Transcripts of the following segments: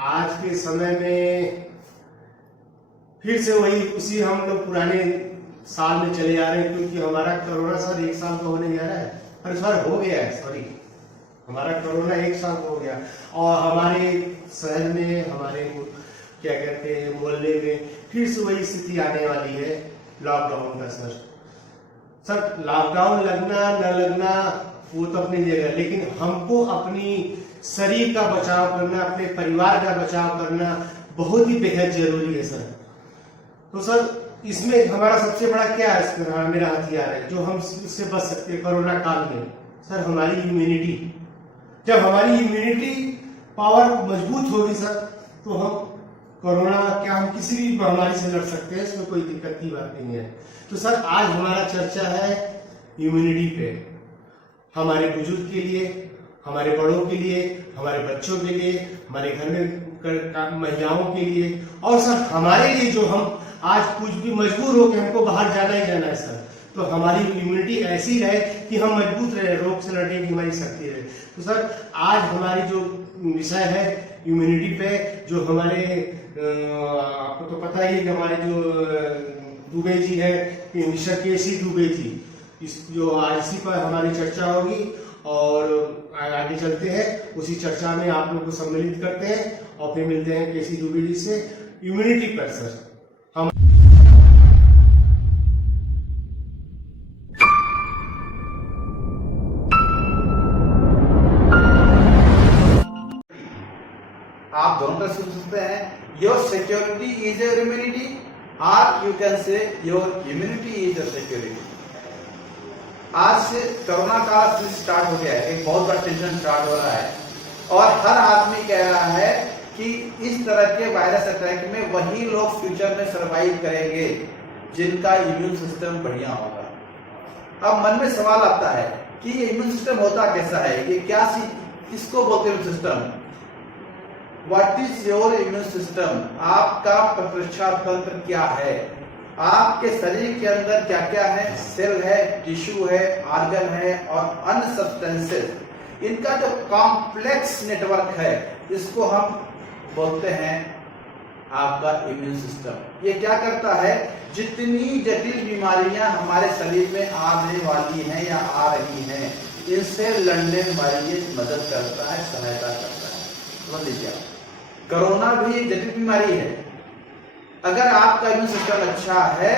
आज के समय में फिर से वही उसी हम लोग पुराने साल में चले जा रहे हैं, क्योंकि हमारा कोरोना सर 1 साल का होने जा रहा है। अरे सर हो गया है, सॉरी, हमारा कोरोना 1 साल हो गया। और हमारे शहर में, हमारे क्या कहते हैं मोहल्ले में फिर से वही स्थिति आने वाली है लॉकडाउन का। सर लॉकडाउन लगना न लगना वो तो अपनी जगह, लेकिन हमको अपनी शरीर का बचाव करना, अपने परिवार का बचाव करना बहुत ही बेहद जरूरी है सर। तो सर इसमें हमारा सबसे बड़ा क्या है, मेरा हथियार है जो हम इससे बच सकते हैं कोरोना काल में, सर हमारी इम्यूनिटी। जब हमारी इम्यूनिटी पावर मजबूत होगी सर, तो हम कोरोना क्या हम किसी भी महामारी से लड़ सकते हैं, इसमें कोई दिक्कत की बात नहीं है। तो सर आज हमारा चर्चा है इम्यूनिटी पे, हमारे बुजुर्ग के लिए, हमारे बड़ों के लिए, हमारे बच्चों के लिए, हमारे घर में महिलाओं के लिए, और सर हमारे लिए जो हम आज कुछ भी मजबूर हो के हमको बाहर जाना ही जाना है सर, तो हमारी इम्यूनिटी ऐसी रहे कि हम मजबूत रहे, रोग से लड़ने की हमारी शक्ति रहे। तो सर आज हमारी जो विषय है इम्यूनिटी पे, जो हमारे आपको तो पता ही है कि हमारे जो दुबे जी है, मिस्टर केसी दुबे जी, इस जो आज इसी पर हमारी चर्चा होगी और आगे चलते हैं, उसी चर्चा में आप लोग को सम्मिलित करते हैं और फिर मिलते हैं केसी दुबे जी से इम्यूनिटी पर। सर हम आप दोनों तरह से सोच सकते हैं, your security is your immunity, और you can say your immunity is your security. आज से कोरोना काल स्टार्ट हो गया है, एक बहुत बड़ा टेंशन स्टार्ट हो रहा है और हर आदमी कह रहा है कि इस तरह के वायरस अटैक में वही लोग फ्यूचर में सरवाइव करेंगे जिनका इम्यून सिस्टम बढ़िया होगा। अब मन में सवाल आता है कि ये इम्यून सिस्टम होता कैसा है, ये क्या किसको बोलते हैं immune system? What is your immune system? आपका प्रतिरक्षा तंत्र क्या है? आपके शरीर के अंदर क्या क्या है? सेल है, टिश्यू है, ऑर्गन है और अन्य सब्सटेंसेस, इनका जो कॉम्प्लेक्स नेटवर्क है इसको हम बोलते हैं आपका इम्यून सिस्टम। ये क्या करता है, जितनी जटिल बीमारियां हमारे शरीर में आने वाली हैं या आ रही हैं, इनसे लड़ने में हमारी ये मदद करता है, सहायता करता है। समझ लीजिए, कोरोना भी एक जटिल बीमारी है। अगर आपका इम्यून सिस्टम अच्छा है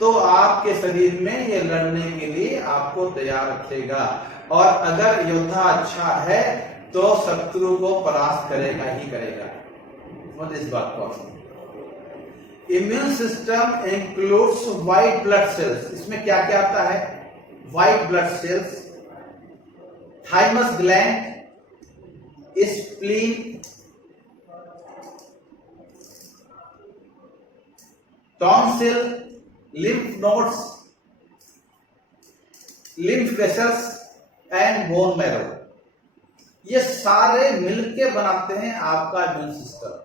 तो आपके शरीर में ये लड़ने के लिए आपको तैयार रखेगा, और अगर योद्धा अच्छा है तो शत्रु को परास्त करेगा ही करेगा। समझ इस बात को। Immune system includes white blood cells. इसमें क्या क्या आता है? White blood cells, thymus gland, spleen, tonsil, lymph nodes, lymph vessels and bone marrow. ये सारे मिलके बनाते हैं आपका immune system.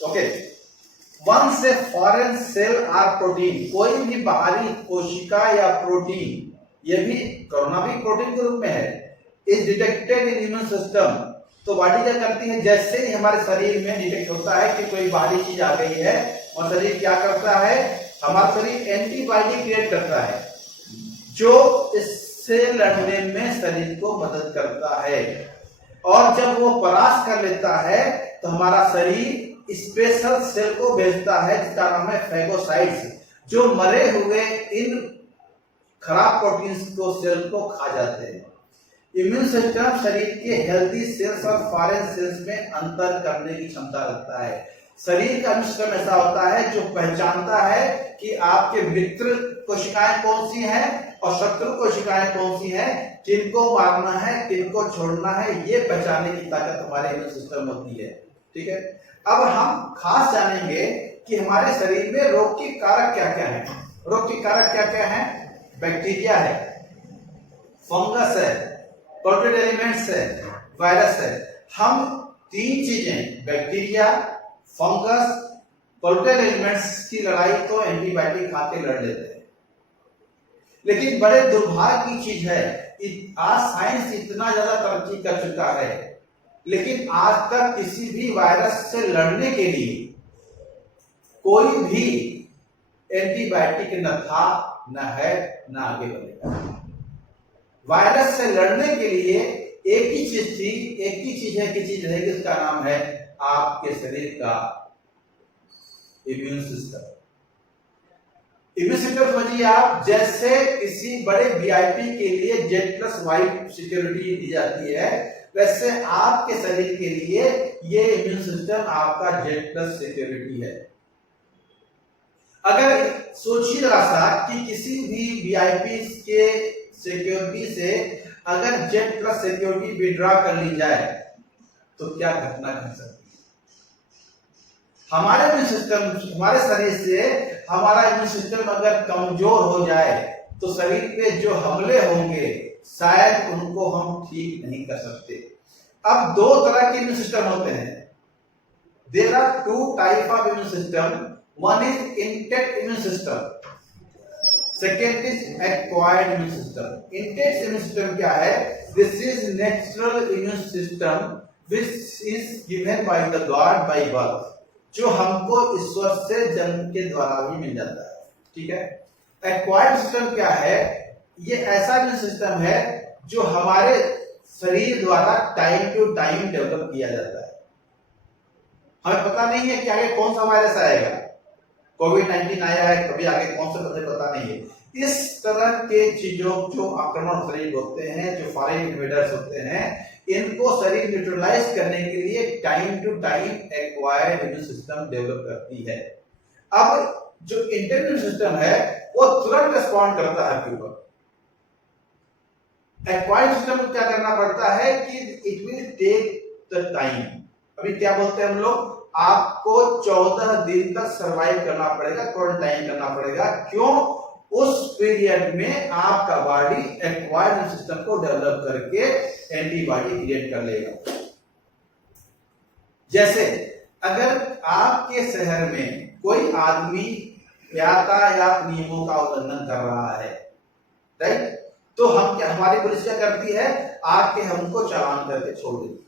Okay, once a foreign cell or protein, कोई भी बाहरी कोशिका या प्रोटीन, ये भी कोरोना भी प्रोटीन के रूप में है, is detected in immune system, तो बॉडी क्या करती है, जैसे ही हमारे शरीर में डिटेक्ट होता है कि कोई बाहरी चीज आ गई है, और शरीर क्या करता है, हमारा शरीर एंटीबॉडी क्रिएट करता है जो इससे लड़ने में शरीर को मदद करता है। और जब वो परास्त कर लेता है तो हमारा शरीर स्पेशल सेल को भेजता है जिसका नाम है फैगोसाइट्स, जो मरे हुए इन खराब प्रोटीन्स को, सेल को खा जाते हैं। इम्यून सिस्टम शरीर के हेल्दी सेल्स और फॉरेन सेल्स में अंतर करने की क्षमता रखता है। शरीर का सिस्टम ऐसा होता है जो पहचानता है कि आपके मित्र कोशिकाएं कौन सी हैं और शत्रु कोशिकाएं कौन सी हैं, किनको मारना है, किनको छोड़ना है, ये पहचानने की ताकत हमारे इम्यून सिस्टम होती है। ठीक है, अब हम खास जानेंगे कि हमारे शरीर में रोग के कारक क्या क्या है। रोग के कारक क्या क्या है? बैक्टीरिया है, फंगस है, प्रोटीन एलिमेंट्स है, वायरस है। हम तीन चीजें, बैक्टीरिया, फंगस, प्रोटीन एलिमेंट्स की लड़ाई तो एंटीबायोटिक खा के लड़ लेते हैं। लेकिन बड़े दुर्भाग्य की चीज है, आज साइंस इतना ज्यादा तरक्की कर चुका है, लेकिन आज तक किसी भी वायरस से लड़ने के लिए कोई भी एंटीबायोटिक न था, न है, न आगे बढ़ेगा। वायरस से लड़ने के लिए एक ही चीज थी, एक ही चीज है कि चीज रहेगी, उसका नाम है आपके शरीर का इम्यून सिस्टम। इम्यून सिस्टम समझिए आप, जैसे किसी बड़े वीआईपी के लिए Z+Y सिक्योरिटी दी जाती है, वैसे आपके शरीर के लिए ये इम्यून सिस्टम आपका Z+ सिक्योरिटी है। अगर सोचिए जरा सा कि किसी भी वीआईपी के सिक्योरिटी से अगर Z+ सिक्योरिटी विड्रॉ कर ली जाए तो क्या घटना घट सकती है। हमारे इम्यून सिस्टम, हमारे शरीर से हमारा इम्यून सिस्टम अगर कमजोर हो जाए तो शरीर पे जो हमले होंगे शायद उनको हम ठीक नहीं कर सकते। अब दो तरह के इम्यून सिस्टम होते हैं। There are two type of immune system, one is intact immune system, second is acquired immune system. Intact immune system क्या है? This is natural immune system which is given by the god by birth, जो हमको ईश्वर से जन्म के द्वारा भी मिल जाता है। ठीक है। एक्वायर्ड सिस्टम क्या है? ये ऐसा इम्यून सिस्टम है जो हमारे शरीर द्वारा टाइम टू टाइम डेवलप किया जाता है। हमें पता नहीं है कि आगे कौन सा वायरस आएगा, कोविड-19 आया है, कभी आगे कौन सा पता नहीं है। इस तरह के चीजों जो आक्रमण शरीर होते हैं, जो फॉरेन इन्वेडर्स होते हैं, इनको शरीर न्यूट्रलाइज करने के लिए time to time acquired immune system develop करती है। अब जो इंटरनल सिस्टम है वो तुरंत रिस्पॉन्ड करता है आपके ऊपर। एक्वायर्ड सिस्टम को क्या करना पड़ता है कि it will take the time. अभी क्या बोलते हैं हम लोग, आपको 14 दिन तक सरवाइव करना पड़ेगा, क्वारंटाइन करना पड़ेगा। क्यों? उस पीरियड में आपका बॉडी एक्वायर्ड सिस्टम को डेवलप करके एंटीबॉडी क्रिएट कर लेगा। जैसे अगर आपके शहर में कोई आदमी यातायात नियमों का उल्लंघन कर रहा है, राइट, तो हम क्या, हमारी पुलिस क्या करती है, आके हमको चालान करके छोड़ देती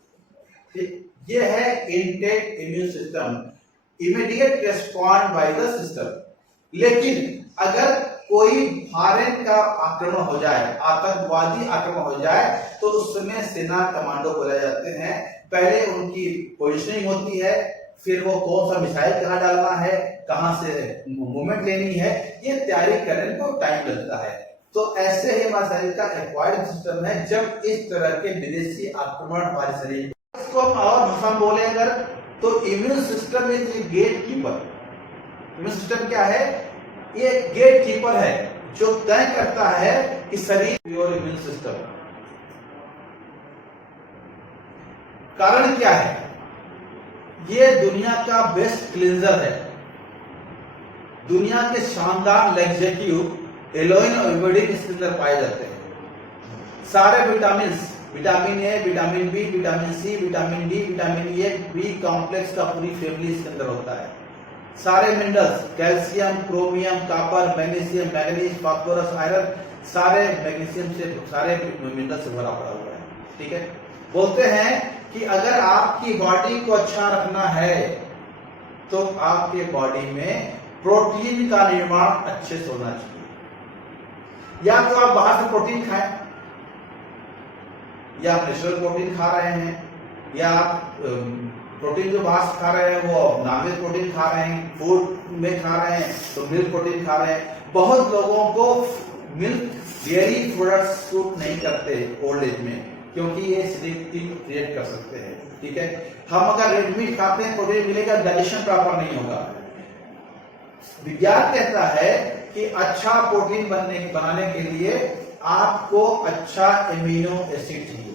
है। ये है intake immune system, immediate respond by the system. लेकिन अगर कोई फॉरेन का आक्रमण हो जाए, आतंकवादी आक्रमण हो जाए, तो उस समय सेना कमांडो बुलाए जाते हैं। पहले उनकी पोजिशनिंग होती है, फिर वो कौन सा मिसाइल कहाँ डालना है, कहां से मूवमेंट लेनी है, ये तैयारी करने को टाइम लगता है। तो ऐसे ही हमारे शरीर का एक्वायर्ड सिस्टम है। जब इस तरह के विदेशी आक्रमण हमारे शरीर को हम और भाषा में बोले अगर, तो immune system is get keeper. Immune system क्या है? ये गेट कीपर है जो तय करता है कि शरीर और इम्यून सिस्टम। कारण क्या है? ये दुनिया का बेस्ट क्लींजर है। दुनिया के शानदार लैक्सेटिव एलोइन और इबोडिन इसके अंदर पाए जाते हैं। सारे vitamin, vitamin A, vitamin B, vitamin C, vitamin D, vitamin A, B complex का पूरी फैमिली इसके अंदर होता है। सारे minerals, calcium, chromium, copper, magnesium, manganese, phosphorus, iron, सारे मैग्नीशियम से, सारे मिनरल से भरा पड़ा हुआ है। ठीक है। बोलते हैं कि अगर आपकी बॉडी को अच्छा रखना है तो आपके बॉडी में प्रोटीन का निर्माण अच्छे से होना चाहिए। या तो आप बाहर से प्रोटीन खाएं, या आप नेचुरल प्रोटीन खा रहे हैं, या आप प्रोटीन जो बाहर से खा रहे हैं वो नॉनवेज प्रोटीन खा रहे हैं, फूड में खा रहे हैं तो मिल्क प्रोटीन खा रहे हैं। बहुत लोगों को मिल्क, डेयरी प्रोडक्ट्स सूट नहीं करते ओल्ड एज में, क्योंकि ये एसिडिटी क्रिएट कर सकते हैं। ठीक है। हम अगर रेड मीट खाते हैं, प्रोटीन मिलेगा, डाइजेशन प्रॉपर नहीं होगा। विज्ञान कहता है कि अच्छा प्रोटीन बनाने के लिए आपको अच्छा एमिनो एसिड चाहिए।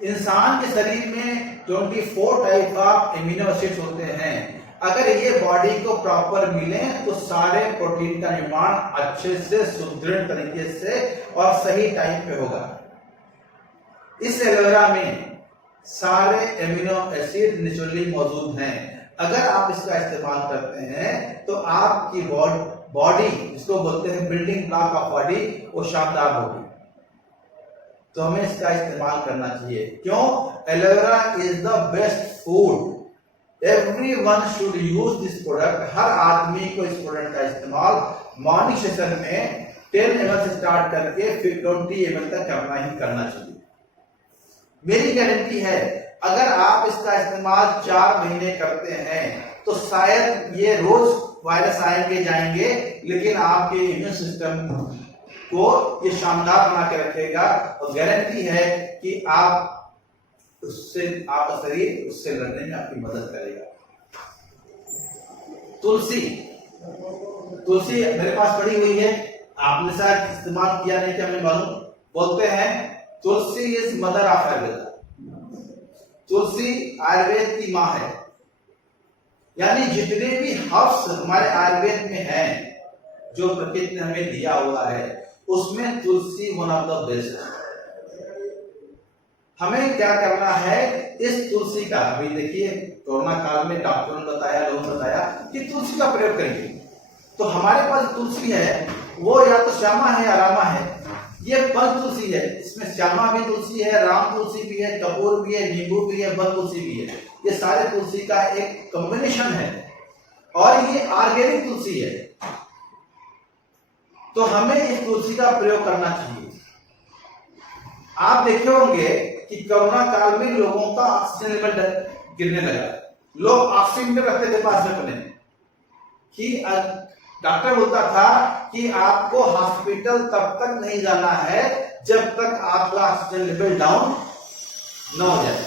इंसान के शरीर में 24 टाइप ऑफ एमिनो एसिड्स होते हैं। अगर ये बॉडी को प्रॉपर मिले तो सारे प्रोटीन का निर्माण अच्छे से, सुदृढ़ तरीके से और सही टाइम पे होगा। इस एलोवेरा में सारे एमिनो एसिड नेचुरली मौजूद हैं। अगर आप इसका इस्तेमाल करते हैं तो आपकी बॉडी, जिसको बोलते हैं बिल्डिंग ब्लॉक ऑफ बॉडी, वो शानदार होगी। तो हमें इसका इस्तेमाल करना चाहिए। क्यों? Aloe vera is the best food. Everyone should use this product. हर आदमी को इस प्रोडक्ट का इस्तेमाल मॉर्निंग सेशन में 10 ml से स्टार्ट करके फिर 20 ml तक करना ही करना चाहिए। मेरी गारंटी है, अगर आप इसका इस्तेमाल 4 महीने करते हैं तो शायद ये रोज वायरस आएंगे जाएंगे, लेकिन आपके इम्यून सिस्टम को ये शानदार बना के रखेगा और गारंटी है कि आप उससे, आपका शरीर उससे लड़ने में आपकी मदद करेगा। तुलसी मेरे पास पड़ी हुई है, आपने शायद इस्तेमाल किया नहीं, क्या मुझे मालूम। बोलते हैं तुलसी इज मदर ऑफ आयुर्वेद। तुलसी आयुर्वेद की मां है। यानी जितने भी हर्ब्स हमारे आयुर्वेद में हैं, जो प्रकृति ने हमें दिया हुआ है, उसमें तुलसी वन ऑफ द बेस्ट है। हमें क्या करना है, इस तुलसी का, अभी देखिए कोरोना काल में डॉक्टरों ने बताया, लोगों ने बताया कि तुलसी का प्रयोग करिए। तो हमारे पास तुलसी है वो या तो श्यामा है या रामा है। ये पंच तुलसी है, इसमें श्यामा भी तुलसी है, राम तुलसी भी है, कपूर भी है, नींबू भी है, बन तुलसी भी है। ये सारे तुलसी का एक कॉम्बिनेशन है और ये ऑर्गेनिक तुलसी है। तो हमें इस तुलसी का प्रयोग करना चाहिए। आप देखे होंगे कि कोरोना काल में लोगों का ऑक्सीजन लेवल गिरने लगा। लोग ऑक्सीजन रखते थे पास में अपने, कि डॉक्टर बोलता था कि आपको हॉस्पिटल तब तक नहीं जाना है जब तक आपका ऑक्सीजन लेवल डाउन न हो जाए,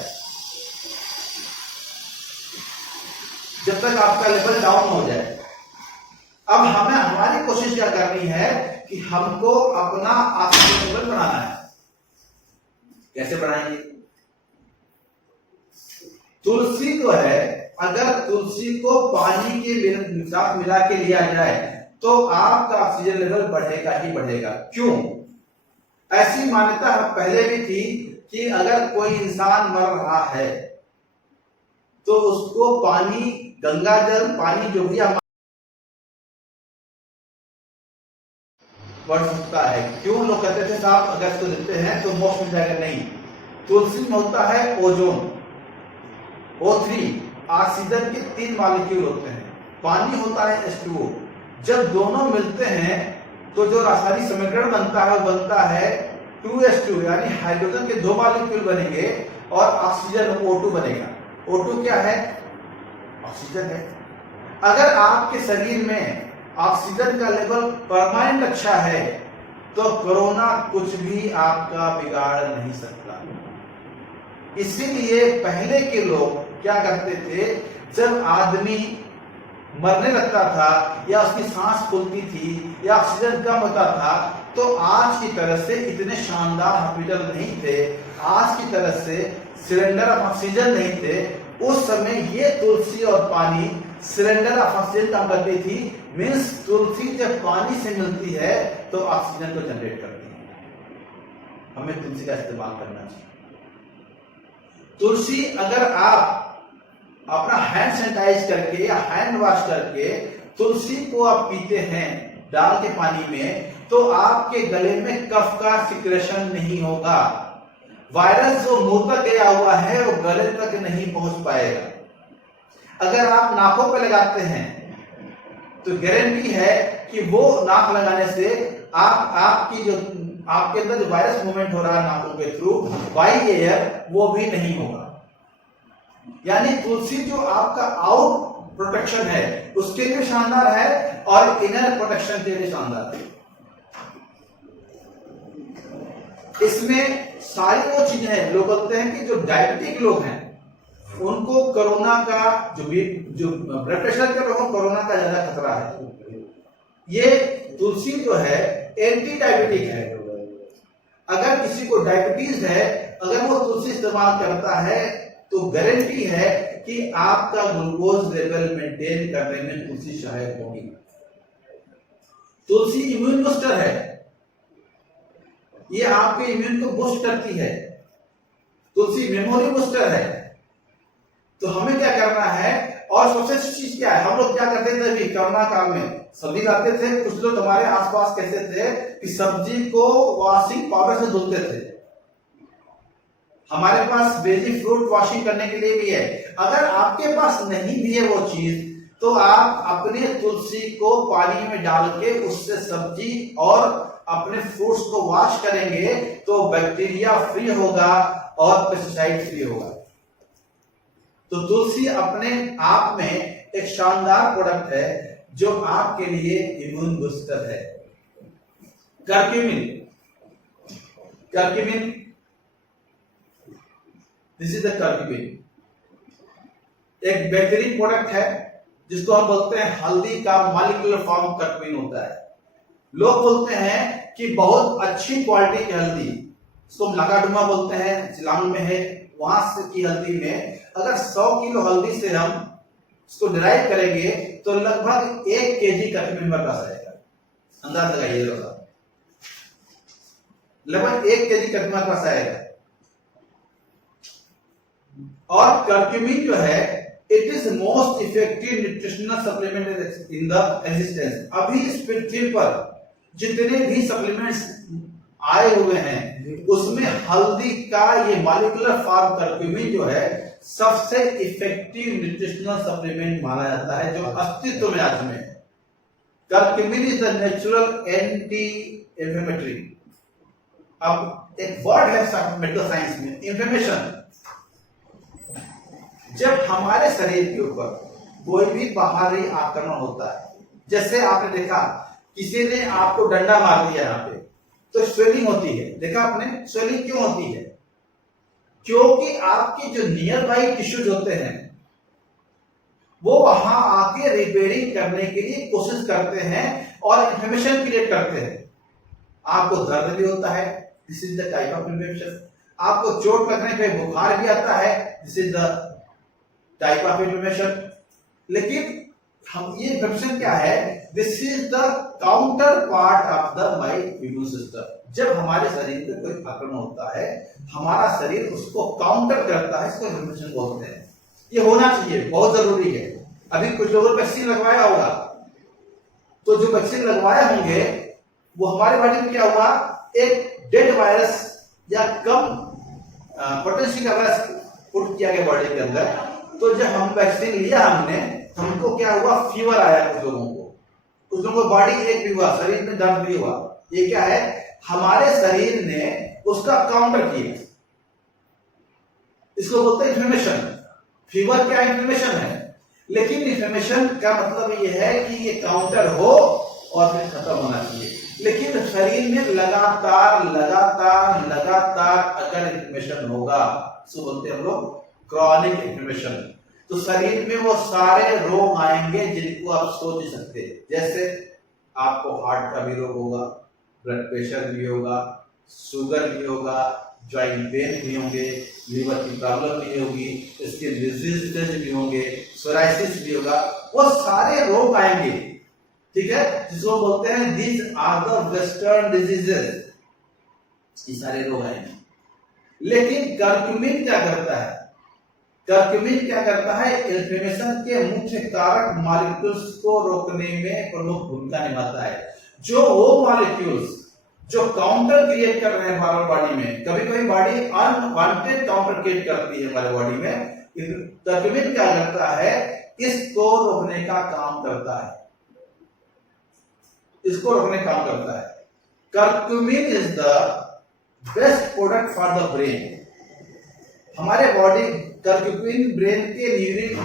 जब तक आपका लेवल डाउन हो जाए। अब हमें हमारी कोशिश क्या करनी है कि हमको अपना ऑक्सीजन लेवल बढ़ाना है। कैसे बढ़ाएंगे? तुलसी जो है, अगर तुलसी को पानी के साथ मिला के लिया जाए तो आपका ऑक्सीजन लेवल बढ़ेगा ही बढ़ेगा। क्यों? ऐसी मान्यता पहले भी थी कि अगर कोई इंसान मर रहा है तो उसको पानी, गंगा जल, पानी जो भी बढ़ सकता है। क्यों लोग कहते थे साहब अगर इसको देते हैं तो मोक्ष मिल जाएगा? नहीं, तुलसी में होता है ओजोन, O3, ऑक्सीजन के 3 मॉलिक्यूल होते हैं, पानी होता है H2O। जब दोनों मिलते हैं तो जो रासायनिक समीकरण बनता है वो बनता है 2H2, यानी हाइड्रोजन के 2 मॉलिक्यूल बनेंगे और ऑक्सीजन O2 बनेगा। O2 क्या है? ऑक्सीजन है। अगर आपके शरीर में ऑक्सीजन का लेवल परमानेंट अच्छा है तो कोरोना कुछ भी आपका बिगाड़ नहीं सकता। इसीलिए पहले के लोग क्या करते थे, जब आदमी मरने लगता था या उसकी सांस फूलती थी या ऑक्सीजन कम होता था, तो आज की तरह से इतने शानदार हॉस्पिटल नहीं थे, आज की तरह से सिलेंडर ऑफ ऑक्सीजन नहीं थे। उस समय ये तुलसी और पानी सिलेंडर ऑफ ऑक्सीजन काम करती थी। मीन्स तुलसी जब पानी से मिलती है तो ऑक्सीजन को जनरेट करती है। हमें तुलसी का इस्तेमाल करना चाहिए। तुलसी अगर आप अपना हैंड सैनिटाइज करके या हैंड वॉश करके तुलसी को आप पीते हैं डाल के पानी में, तो आपके गले में कफ का सिक्रेशन नहीं होगा। वायरस जो मुंह तक गया हुआ है वो गले तक नहीं पहुंच पाएगा। अगर आप नाकों पे लगाते हैं तो गारंटी है कि वो नाक लगाने से आपकी जो आपके अंदर जो वायरस मूवमेंट हो रहा है नाकों के थ्रू बाई एयर, वो भी नहीं होगा। यानी तुलसी जो आपका आउट प्रोटेक्शन है उसके लिए शानदार है और इनर प्रोटेक्शन के लिए शानदार है। इसमें सारी वो चीजें हैं। लोग बोलते हैं कि जो डायबिटिक लोग हैं उनको कोरोना का जो ब्लड प्रेशर के लोगों को कोरोना का ज्यादा खतरा है। ये तुलसी जो है एंटी डायबिटिक है। अगर किसी को डायबिटीज है, अगर वो तुलसी इस्तेमाल करता है तो गारंटी है कि आपका ग्लूकोज लेवल मेंटेन करने में तुलसी सहायक होगी। तुलसी इम्यून बूस्टर है, ये आपके इम्यून को बूस्ट करती है। तुलसी मेमोरी बूस्टर है। तो हमें क्या करना है, और सबसे अच्छी चीज क्या है, हम लोग क्या करते थे अभी कोरोना काल में, सब्जी लाते थे, कुछ लोग हमारे आसपास कहते थे कि सब्जी को वॉशिंग पाउडर से धुलते थे। हमारे पास वेजी फ्रूट वॉशिंग करने के लिए भी है। अगर आपके पास नहीं भी है वो चीज, तो आप अपने तुलसी को पानी में डाल के उससे सब्जी और अपने फ्रूट्स को वॉश करेंगे तो बैक्टीरिया फ्री होगा और पेस्टिसाइड फ्री होगा। तो तुलसी अपने आप में एक शानदार प्रोडक्ट है जो आपके लिए इम्यून बूस्टर है। Curcumin, curcumin, this is the curcumin, एक बेहतरीन प्रोडक्ट है जिसको हम बोलते हैं हल्दी का मॉलिक्यूलर फॉर्म कर्क्यूमिन होता है। लोग बोलते हैं कि बहुत अच्छी क्वालिटी की हल्दी, इसको लाकाडुमा बोलते हैं, शिलांग में है, वहां से की हल्दी में अगर 100 किलो हल्दी से हम इसको डिराइव करेंगे तो लगभग 1 केजी कर्क्यूमिन हमारे पास आएगा। अंदाज लगाइए जरा, लगभग 1 केजी कर्क्यूमिन हमारे पास आएगा। और कर्क्यूमिन जो है it is most effective nutritional supplement in the existence. अभी इस पृथ्वी पर जितने भी सप्लीमेंट्स आए हुए हैं उसमें हल्दी का ये मॉलिक्यूलर फॉर्म कर्क्यूमिन जो है सबसे इफेक्टिव न्यूट्रिशनल सप्लीमेंट माना जाता है जो अस्तित्व में आज में है। Curcumin is the natural anti inflammatory. अब एक वर्ड है मेडिकल साइंस में, इंफ्लेमेशन। जब हमारे शरीर के ऊपर कोई भी बाहरी आक्रमण होता है, जैसे आपने देखा किसी ने आपको डंडा मार दिया यहाँ पे, तो स्वेलिंग होती है, देखा आपने स्वेलिंग क्यों होती है? क्योंकि आपके जो नियर बाई टिश्यूज होते हैं वो वहां आके रिपेयरिंग करने के लिए कोशिश करते हैं और इन्फ्लेमेशन क्रिएट करते हैं। आपको दर्द भी होता है, this is the type of inflammation. आपको चोट लगने पे बुखार भी आता है, this is the type of inflammation. लेकिन हम ये इन्फ्लेमेशन क्या है? This is the counter part of the my immune system. जब हमारे शरीर पे कोई आक्रमण होता है हमारा शरीर उसको काउंटर करता है, इसको इन्फ्लेमेशन बोलते हैं। ये होना चाहिए, बहुत जरूरी है। अभी कुछ लोगों ने वैक्सीन लगवाया होगा, तो जो वैक्सीन लगवाए होंगे वो हमारे बॉडी में क्या हुआ, एक डेड वायरस या कम पोटेंशियल का वायरस पुट किया गया बॉडी के अंदर। तो जब हम वैक्सीन लिया हमने, हमको क्या हुआ, फीवर आया कुछ लोगों को, कुछ लोगों को बॉडी एक भी हुआ, शरीर में दर्द भी हुआ। ये क्या है, हमारे शरीर ने उसका काउंटर किया, इसको बोलते हैं इन्फ्लेमेशन। फीवर क्या इन्फ्लेमेशन है, लेकिन इन्फ्लेमेशन का मतलब ये है कि ये काउंटर हो और फिर खत्म होना चाहिए। लेकिन शरीर में लगातार लगातार लगातार अगर इन्फ्लेमेशन होगा, इसको बोलते हैं हम लोग क्रॉनिक इन्फ्लेमेशन, तो शरीर में वो सारे रोग आएंगे जिनको आप सोच नहीं सकते। जैसे आपको हार्ट का भी रोग होगा, ब्लड प्रेशर भी होगा, शुगर भी होगा, जॉइंट पेन भी होंगे, लीवर की प्रॉब्लम भी होगी, स्किन डिजीज भी होंगे, सोराइसिस भी होगा, वो सारे रोग आएंगे। ठीक है, जिसको बोलते हैं these are the western diseases, ये सारे रोग आएंगे। लेकिन कर्क्यूमिन क्या करता है? कर्क्यूमिन क्या करता है, इन्फ्लेमेशन के मुख्य कारक मॉलिक्यूल्स को रोकने में प्रमुख भूमिका निभाता है। जो वो मॉलिक्यूल्स जो काउंटर क्रिएट कर रहे हैं हमारे बॉडी में, कभी कभी बॉडी अनवांटेड काउंटर क्रिएट करती है हमारे बॉडी में, कर्क्यूमिन क्या करता है, इसको रोकने का काम करता है, इसको रोकने का काम करता है। Curcumin is the best product for the brain. हमारे बॉडी कर्क्यूमिन ब्रेन के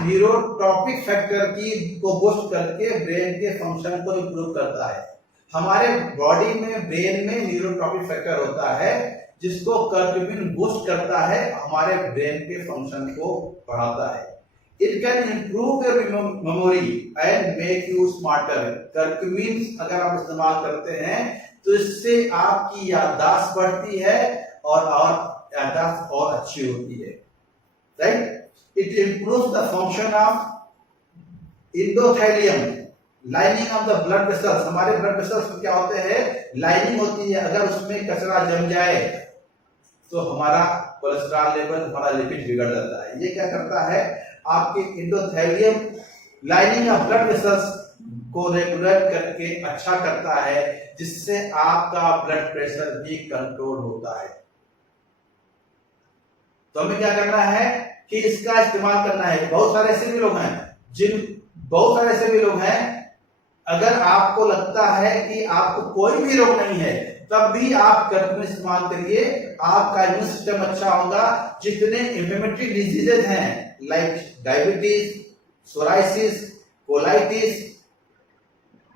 न्यूरोट्रॉपिक फैक्टर की को बूस्ट करके ब्रेन के फंक्शन को इंप्रूव करता है। हमारे बॉडी में ब्रेन में न्यूरोट्रॉपिक फैक्टर होता है जिसको कर्क्यूमिन बूस्ट करता है, हमारे ब्रेन के फंक्शन को बढ़ाता है। It can improve your memory and make you smarter. Curcumin अगर आप इस्तेमाल करते हैं तो इससे आपकी याददाश्त बढ़ती है और याददाश्त और अच्छी होती है, right. It improves the function of endothelium, lining of the blood vessels. हमारे ब्लड वेसल्स में क्या होते हैं, लाइनिंग होती है, अगर उसमें कचरा जम जाए तो हमारा कोलेस्ट्रॉल लेवल, हमारा लिपिड बिगड़ जाता है। ये क्या करता है, आपके endothelium lining of blood vessels को रेगुलेट करके अच्छा करता है, जिससे आपका ब्लड प्रेशर भी कंट्रोल होता है। तो हमें क्या करना है कि इसका इस्तेमाल करना है। बहुत सारे ऐसे भी लोग हैं अगर आपको लगता है कि आपको कोई भी रोग नहीं है, तब भी आप कर्क्यूमिन इस्तेमाल करिए, आपका इम्यून सिस्टम अच्छा होगा। जितने इन्फ्लेमेटरी डिजीजेज हैं like diabetes, psoriasis, colitis,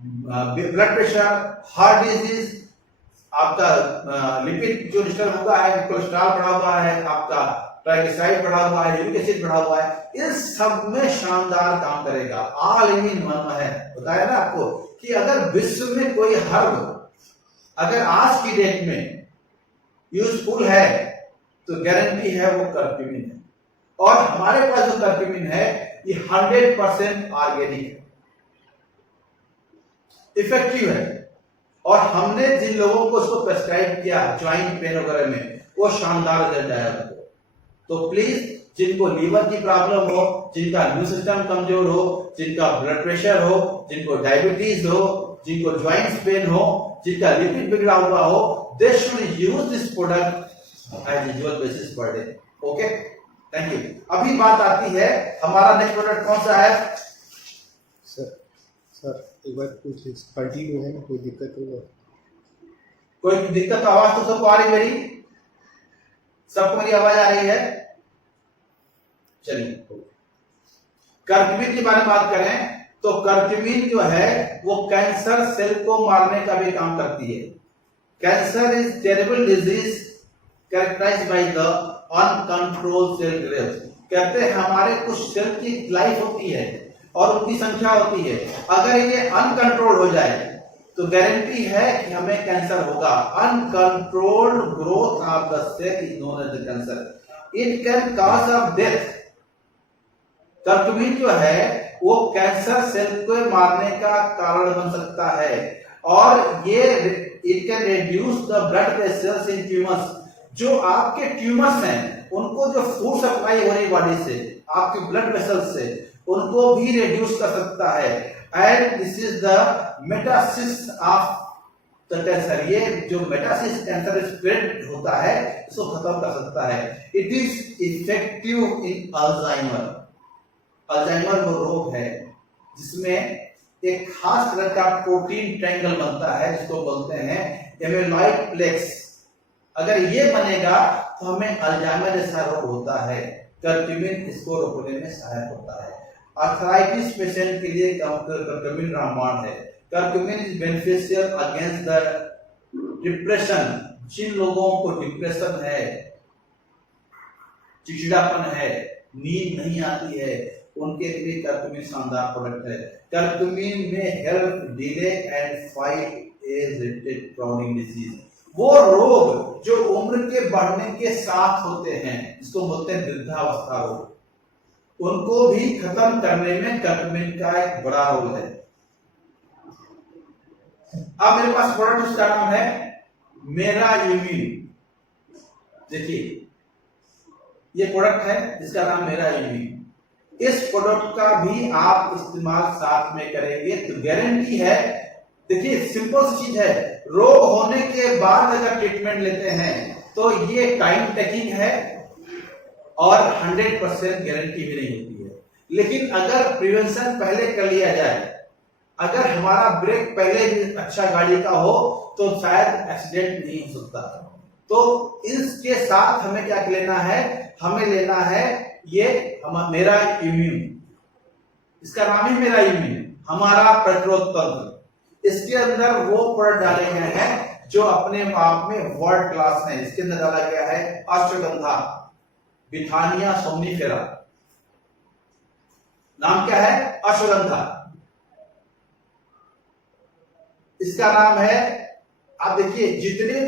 blood pressure, heart disease, आपका लिपिड जो डिस्टर्ब हुआ है, कोलेस्ट्रॉल बढ़ा हुआ है, आपका ट्राइग्लिसराइड बढ़ा हुआ है, यूरिक एसिड बढ़ा हुआ है, इस सब में शानदार काम करेगा। ऑल इन वन है। बताया ना आपको कि अगर विश्व में कोई हर्ब अगर आज की डेट में यूजफुल है तो गारंटी है वो कर्क्यूमिन है। और हमारे पास जो कर्क्यूमिन है ये 100% ऑर्गेनिक है, इफेक्टिव है। और हमने जिन लोगों को इसको प्रेस्क्राइब किया ज्वाइंट पेन वगैरह में, वो शानदार रिजल्ट आया उनको। तो प्लीज जिनको लीवर की प्रॉब्लम हो, जिनका इम्यून सिस्टम कमजोर हो, जिनका ब्लड प्रेशर हो, जिनको डायबिटीज हो, जिनको ज्वाइंट्स पेन हो, जिनका लिपिड बिगड़ा हुआ हो, they should use this product as usual basis पर डे। Okay, thank you. अभी बात आती है हमारा नेक्स्ट प्रोडक्ट कौन सा है? सर एक बार कुछ कंटिन्यू है ना, कोई दिक्कत होगा? कोई दिक्कत? आवाज तो सबको आ रही मेरी? सबको मेरी आवाज आ रही है? चलिए, कर्क्यूमिन के बारे में बात करें तो कर्क्यूमिन जो है वो कैंसर सेल को मारने का भी काम करती है। Cancer is terrible disease characterised by the uncontrolled cell growth. कहते हैं हमारे कुछ सेल की लाइफ होती है और उनकी संख्या होती है, अगर ये अनकंट्रोल हो जाए तो गारंटी है कि हमें कैंसर होगा। Uncontrolled growth of the cell is known as cancer. It can cause of death. Curcumin जो है वो कैंसर सेल को मारने का कारण बन सकता है, और ये it can reduce the blood pressure in tumours. जो आपके ट्यूमर्स हैं उनको जो फूड सप्लाई हो रही बॉडी से, आपके ब्लड वेसल से, उनको भी रिड्यूस कर सकता है। And this is the metastasis of the cancer. ये जो मेटासिस कैंसर स्प्रेड होता है इसको खत्म कर सकता है। It is effective in Alzheimer. Alzheimer वो रोग है जिसमें एक खास तरह का प्रोटीन ट्रायंगल बनता है जिसको बोलते हैं एमिलॉइड प्लेक्स। अगर ये बनेगा तो हमें अल्जाइमर जैसा रोग होता है। कर्क्यूमिन इसको रोकने में सहायक होता है। आर्थराइटिस पेशेंट के लिए कर्क्यूमिन रामबाण है। Curcumin is beneficial against the depression. जिन लोगों को डिप्रेशन है, चिड़चिड़ापन है, नींद नहीं आती है, उनके लिए कर्क्यूमिन शानदार प्रोडक्ट है। कर्क्यूमिन में help delay and fight age related chronic disease. वो रोग जो उम्र के बढ़ने के साथ होते हैं, इसको बोलते हैं वृद्धावस्था रोग, उनको भी खत्म करने में कर्क्यूमिन का एक बड़ा रोल है। अब मेरे पास प्रोडक्ट, उसका नाम है मेरा इम्यून। देखिए ये प्रोडक्ट है जिसका नाम मेरा इम्यून। इस प्रोडक्ट का भी आप इस्तेमाल साथ में करेंगे तो गारंटी है। देखिए सिंपल सी चीज है, रोग होने के बाद अगर ट्रीटमेंट लेते हैं तो ये टाइम टेकिंग है और 100% गारंटी भी नहीं होती है। लेकिन अगर प्रिवेंशन पहले कर लिया जाए, अगर हमारा ब्रेक पहले भी अच्छा गाड़ी का हो तो शायद एक्सीडेंट नहीं हो सकता। तो इसके साथ हमें क्या लेना है? हमें लेना है ये मेरा इम्यून। इसका नाम ही मेरा इम्यून, हमारा प्रतिरोध तंत्र। इसके अंदर वो प्रोडक्ट डाले गए हैं जो अपने आप में वर्ल्ड क्लास है। इसके अंदर डाला गया है अश्वगंधा, बिथानिया सोमनीफेरा। नाम क्या है? अश्वगंधा। इसका नाम है, आप देखिए जितने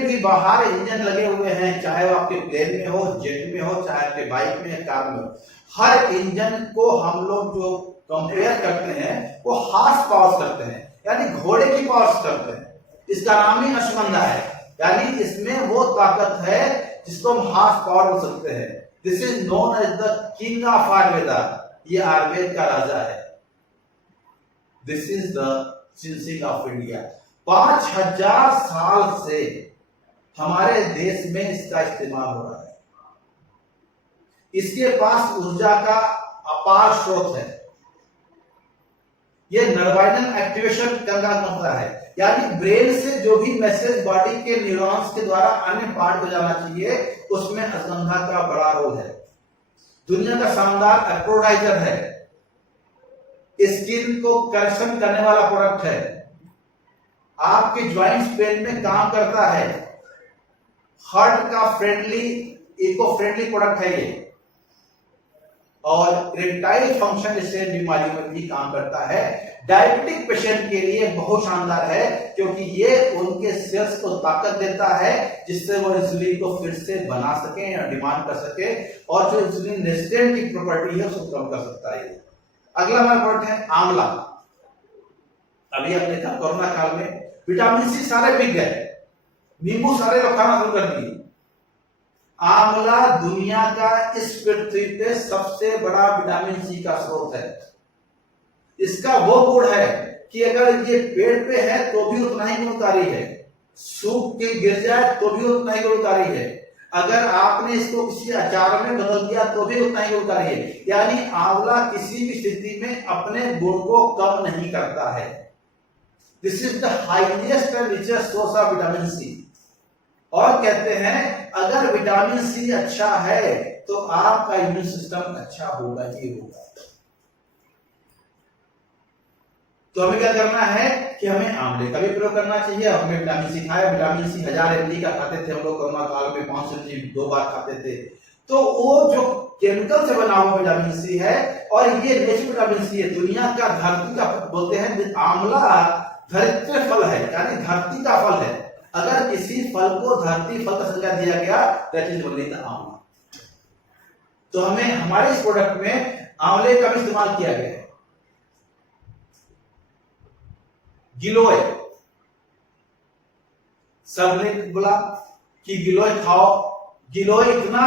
भी बाहर इंजन लगे हुए हैं, चाहे वो आपके प्लेन में हो, जेट में हो, चाहे आपके बाइक में या कार में हो, हर इंजन को हम लोग जो कंपेयर करते हैं वो हॉर्स पावर करते हैं, यानी घोड़े की पावर करते हैं। इसका नाम ही अश्वगंधा है, यानी इसमें वो ताकत है जिसको हम हॉर्स पावर बोल सकते हैं। This is known as the king of Ayurveda. ये आयुर्वेद का राजा है। This is the ginseng of India. 5000 साल से हमारे देश में इसका इस्तेमाल हो रहा है। इसके पास ऊर्जा का अपार स्रोत है। ये नर्वाइनल एक्टिवेशन करता है, यानी ब्रेन से जो भी मैसेज बॉडी के न्यूरॉन्स के द्वारा अन्य पार्ट को जाना चाहिए, उसमें अश्वगंधा का बड़ा रोल है। दुनिया का शानदार एप्रोडाइजर है। स्किन को करेक्शन करने वाला प्रोडक्ट है। आपके ज्वाइंट्स पेन में काम करता है। हार्ट का फ्रेंडली, इको फ्रेंडली प्रोडक्ट है ये। और इरेक्टाइल फंक्शन जैसे बीमारियों में भी काम करता है। डायबिटिक पेशेंट के लिए बहुत शानदार है, क्योंकि ये उनके सेल्स को ताकत देता है, जिससे वो इंसुलिन को फिर से बना सके या डिमांड कर सके, और जो इंसुलिन रेजिस्टेंट की प्रॉपर्टी है उसको कम कर सकता है। अगला हमारा प्रोडक्ट है आंवला। अभी हमने कहा कोरोना काल में विटामिन सी सारे बिक गए, नींबू सारे लोग खाना शुरू कर दिए। आंवला दुनिया का इस पृथ्वी पे सबसे बड़ा विटामिन सी का स्रोत है। इसका वो गुण है कि अगर ये पेड़ पे है तो भी उतना ही गुणकारी है, सूख के गिर जाए तो भी उतना ही गुणकारी है, अगर आपने इसको किसी अचार में बदल दिया तो भी उतना ही गुणकारी है। यानी आंवला किसी भी स्थिति में अपने गुण को कम नहीं करता है। This is the highest and richest source of vitamin C. और कहते हैं अगर विटामिन सी अच्छा है तो आपका इम्यून सिस्टम अच्छा होगा ही होगा। तो हमें क्या करना है कि हमें आंवले का भी प्रयोग करना चाहिए। हमें विटामिन सी खाया, विटामिन सी 1000 ml का खाते थे हम लोग कोरोना काल में, 500 ml 2 बार खाते थे। तो वो जो केमिकल से बना हुआ विटामिन सी है, और ये नेचुरल विटामिन सी है, दुनिया का धरती का बोलते हैं आंवला धरती फल है, यानी धरती का फल है। अगर किसी फल को धरती फल का संज्ञा दिया गया, दैट इज ओनली द आंवला। तो हमें हमारे इस प्रोडक्ट में आंवले का भी इस्तेमाल किया गया है। गिलोय, सबने बोला कि गिलोय खाओ। गिलोय इतना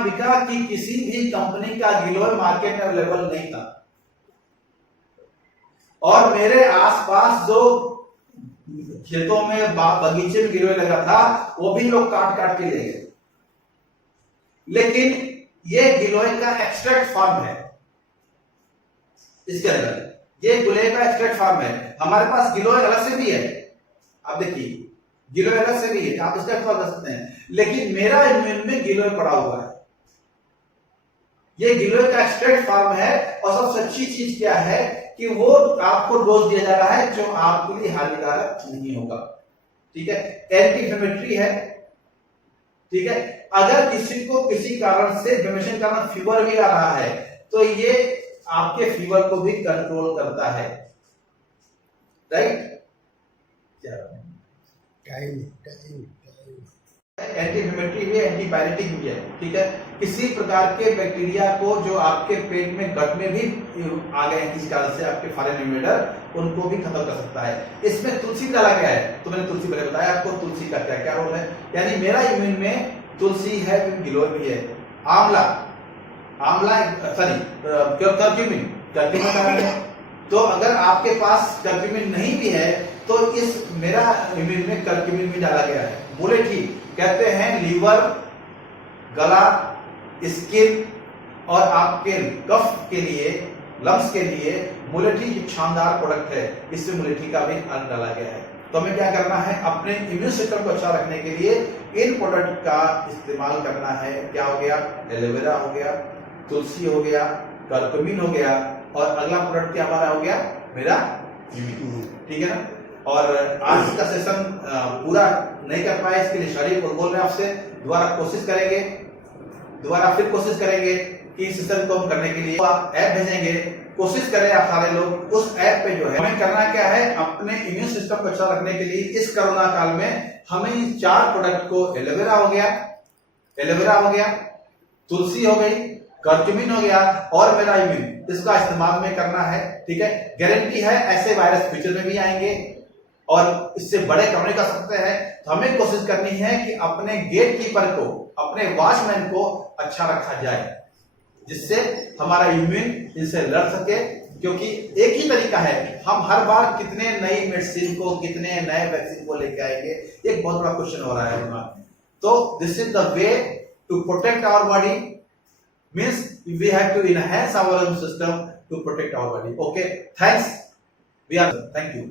बिका कि किसी भी कंपनी का गिलोय मार्केट में अवेलेबल नहीं था। और मेरे आसपास जो खेतों में बगीचे में गिलोय लगा था, वो भी लोग काट काट के ले गए। लेकिन ये गिलोय का एक्सट्रैक्ट फॉर्म है। इसके अंदर ये गिलोय का एक्सट्रैक्ट फॉर्म है। हमारे पास गिलोय अलग से भी है, आप देखिए गिलोय अलग से भी है, आप इसका इस्तेमाल कर सकते हैं। लेकिन मेरा इम्यून में गिलोय पड़ा हुआ है। ये गिलोय का एक्सट्रैक्ट फॉर्म है। और सबसे अच्छी चीज क्या है कि वो आपको डोज दिया जा रहा है जो आपके लिए हानिकारक नहीं होगा। ठीक है, एंटी इन्फ्लेमेटरी है। ठीक है, अगर किसी को किसी कारण से इन्फ्लेमेशन का कारण फीवर भी आ रहा है, तो ये आपके फीवर को भी कंट्रोल करता है। राइट, एंटी इन्फ्लेमेटरी भी, एंटीबायोटिक भी है। ठीक है, किसी प्रकार के बैक्टीरिया को जो आपके पेट में गट में भी आ गए किसी कारण से, आपके फॉरेन इन्वेडर, उनको भी खत्म कर सकता है। इसमें तुलसी डाला गया है, तो मैंने तुलसी पहले बताया आपको तुलसी का क्या क्या रोल है। यानी मेरा इम्यून में तुलसी है, गिलोय भी है। आंवला सॉरी कर्क्यूमिन है। तो अगर आपके पास कर्क्यूमिन नहीं भी है तो इस मेरा इम्यून में कर्क्यूमिन भी डाला गया है। मुलेठी कहते हैं लीवर, गला, स्किन और आपके कफ के लिए, लंग्स के लिए मुलेठी एक शानदार प्रोडक्ट है। इसमें मुलेठी का भी अंग डाला गया है। तो हमें क्या करना है, अपने इम्यून सिस्टम को अच्छा रखने के लिए इन प्रोडक्ट का इस्तेमाल करना है। क्या हो गया, एलोवेरा हो गया, तुलसी हो गया, कर्क्यूमिन हो गया, और अगला प्रोडक्ट क्या हमारा हो गया, मेरा यूमिन। ठीक है ना। और आज का सेशन पूरा नहीं कर पाए, इसके लिए सॉरी बोल रहे हैं आपसे। दोबारा कोशिश करेंगे, दोबारा फिर कोशिश करेंगे कि इस सेशन को हम करने के लिए ऐप भेजेंगे। कोशिश करें आप सारे लोग उस ऐप पे जो है, हमें करना क्या है, अपने इम्यून सिस्टम को अच्छा रखने के लिए इस कोरोना काल में हमें इन 4 प्रोडक्ट को, एलोवेरा हो गया, तुलसी हो गई, कर्क्यूमिन हो गया और मेरा इम्यून, इसका इस्तेमाल में करना है। ठीक है, गारंटी है ऐसे वायरस फ्यूचर में भी आएंगे, और इससे बड़े करने का सकते हैं, तो हमें कोशिश करनी है कि अपने गेट कीपर को, अपने वॉचमैन को अच्छा रखा जाए, जिससे हमारा इम्यून इनसे लड़ सके। क्योंकि एक ही तरीका है, हम हर बार कितने नई मेडिसिन को, कितने नए वैक्सीन को लेके आएंगे, एक बहुत बड़ा क्वेश्चन हो रहा है दिमाग में। तो this is the way to protect our body, means we have to enhance our immune system to protect our body. Okay, thanks, we are, thank you.